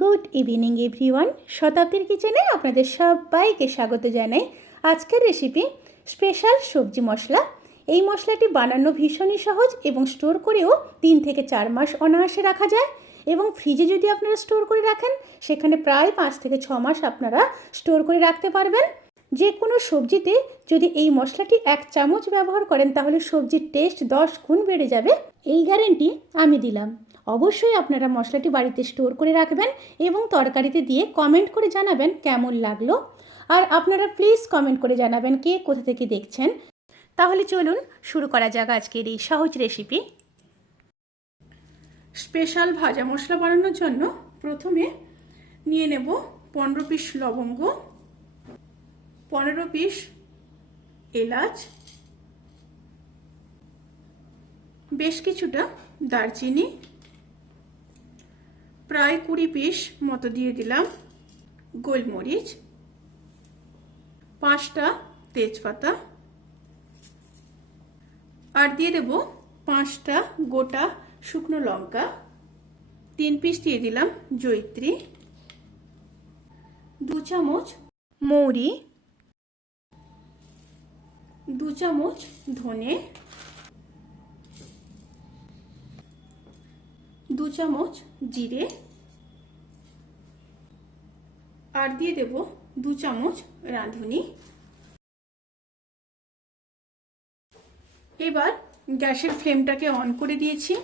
Good evening everyone. শতাব্দীর কিচেনে আপনাদের সবাইকে স্বাগত জানাই। আজকের রেসিপি স্পেশাল সবজি মশলা। এই মশলাটি বানানো ভীষণই সহজ এবং স্টোর করেও 3 থেকে 4 মাস অনায়াসে রাখা যায়। এবং ফ্রিজে যদি আপনারা স্টোর করে রাখেন সেখানে প্রায় 5 থেকে 6 মাস আপনারা স্টোর করে রাখতে পারবেন। যে কোনো সবজিতে যদি এই মশলাটি 1 চামচ ব্যবহার করেন তাহলে সবজির টেস্ট 10 গুণ বেড়ে যাবে, এই গ্যারেন্টি আমি দিলাম। অবশ্যই আপনারা মশলাটি বাড়িতে স্টোর করে রাখবেন এবং তরকারিতে দিয়ে কমেন্ট করে জানাবেন কেমন লাগলো। আর আপনারা প্লিজ কমেন্ট করে জানাবেন কে কোথা থেকে দেখছেন। তাহলে চলুন শুরু করা যাক আজকের এই সহজ রেসিপি। স্পেশাল ভাজা মশলা বানানোর জন্য প্রথমে নিয়ে নেব 15 পিস লবঙ্গ, 15 পিস এলাচ, বেশ কিছুটা দারচিনি, প্রায় 20 পিস মতো দিয়ে দিলাম গোলমরিচ, 5টা তেজপাতা, আর দিয়ে দেব 5টা গোটা শুকনো লঙ্কা, 3 পিস দিয়ে দিলাম জয়িত্রী, 2 চামচ মৌরি, 2 চামচ ধনে, 2 চামচ জিরে, আর দিয়ে দেব 2 চামচ রাঁধুনি। এবার গ্যাসের ফ্লেমটাকে অন করে দিয়েছি।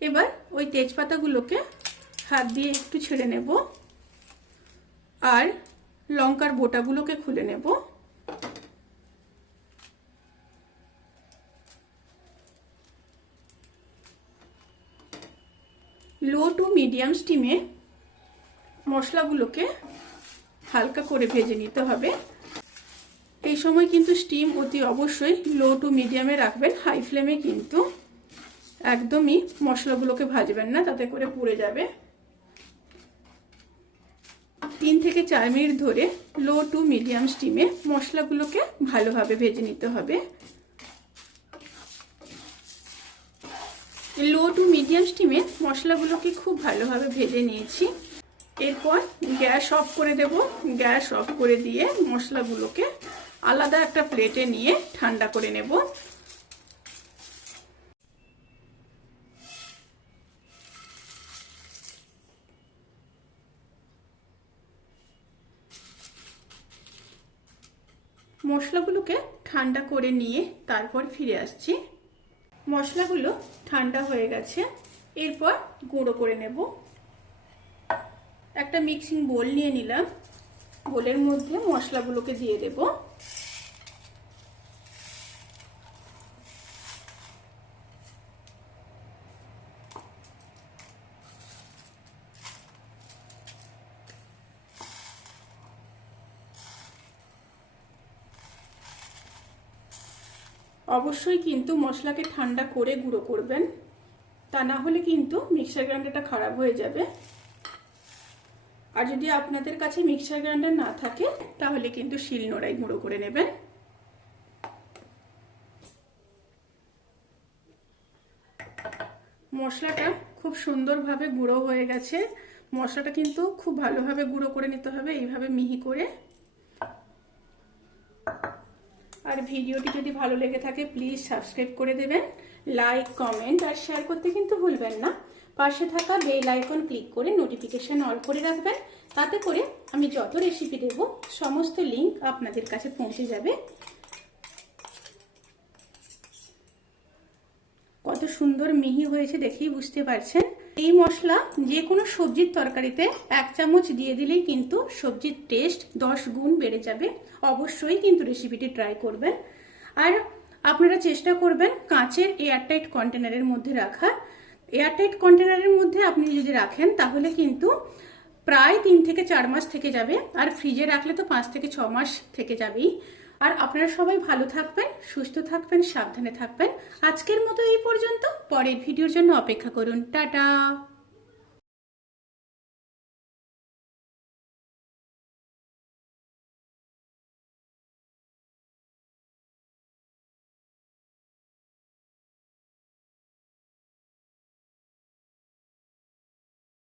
এবার ওই তেজপাতাগুলোকে হাত দিয়ে একটু ছেড়ে নেব আর লঙ্কার বোটাগুলোকে খুলে নেব। লো টু মিডিয়াম স্টিমে মশলাগুলোকে হালকা করে ভেজে নিতে হবে। এই সময় কিন্তু স্টিম অতি অবশ্যই লো টু মিডিয়ামে রাখবেন, হাই ফ্লেমে কিন্তু একদমই মশলাগুলোকে ভাজবেন না, তাতে করে পুড়ে যাবে। 3 থেকে 4 মিনিট ধরে লো টু মিডিয়াম স্টিমে মশলাগুলোকে ভালোভাবে ভেজে নিতে হবে। লো টু মিডিয়াম স্টিমে মশলাগুলোকে খুব ভালোভাবে ভেজে নিয়েছি। এরপর গ্যাস অফ করে দেব। গ্যাস অফ করে দিয়ে মশলাগুলোকে আলাদা একটা প্লেটে নিয়ে ঠান্ডা করে নেব। মশলাগুলোকে ঠান্ডা করে নিয়ে তারপর ফিরে আসছি। মশলাগুলো ঠান্ডা হয়ে গেছে, এরপর গুঁড়ো করে নেব। একটা মিক্সিং বোল নিয়ে নিলাম, বোলের মধ্যে মশলাগুলোকে দিয়ে দেব। অবশ্যই কিন্তু মশলাকে ঠান্ডা করে গুঁড়ো করবেন, তা না হলে কিন্তু মিক্সার গ্রাইন্ডারটা খারাপ হয়ে যাবে। আর যদি আপনাদের কাছে মিক্সার গ্রাইন্ডার না থাকে তাহলে কিন্তু শিলনোড়ায় গুঁড়ো করে নেবেন। মশলাটা খুব সুন্দরভাবে গুঁড়ো হয়ে গেছে। মশলাটা কিন্তু খুব ভালোভাবে গুঁড়ো করে নিতে হবে, এইভাবে মিহি করে। আর ভিডিওটি যদি ভালো লেগে থাকে প্লিজ সাবস্ক্রাইব করে দেবেন, লাইক কমেন্ট আর শেয়ার করতে কিন্তু ভুলবেন না। পাশে থাকা বেল আইকন ক্লিক করে নোটিফিকেশন অল করে রাখবেন, তাতে করে আমি যত রেসিপি দেব সমস্ত লিংক আপনাদের কাছে পৌঁছে যাবে। কত সুন্দর মিহি হয়েছে দেখেই বুঝতে পারছেন। এই মশলা যে কোনো সবজির তরকারিতে 1 চামচ দিয়ে দিলেই কিন্তু সবজির টেস্ট 10 গুণ বেড়ে যাবে। অবশ্যই কিন্তু রেসিপিটি ট্রাই করবেন। আর আপনারা চেষ্টা করবেন কাঁচের এয়ারটাইট কন্টেনারের মধ্যে রাখার। এয়ারটাইট কন্টেনারের মধ্যে আপনি যদি রাখেন তাহলে কিন্তু প্রায় 3 থেকে 4 মাস থেকে যাবে, আর ফ্রিজে রাখলে তো 5 থেকে 6 মাস থেকে যাবেই। আর আপনারা সবাই ভালো থাকবেন, সুস্থ থাকবেন, সাবধানে থাকবেন। আজকের মতো এই পর্যন্ত, পরের ভিডিওর জন্য অপেক্ষা করুন। টাটা।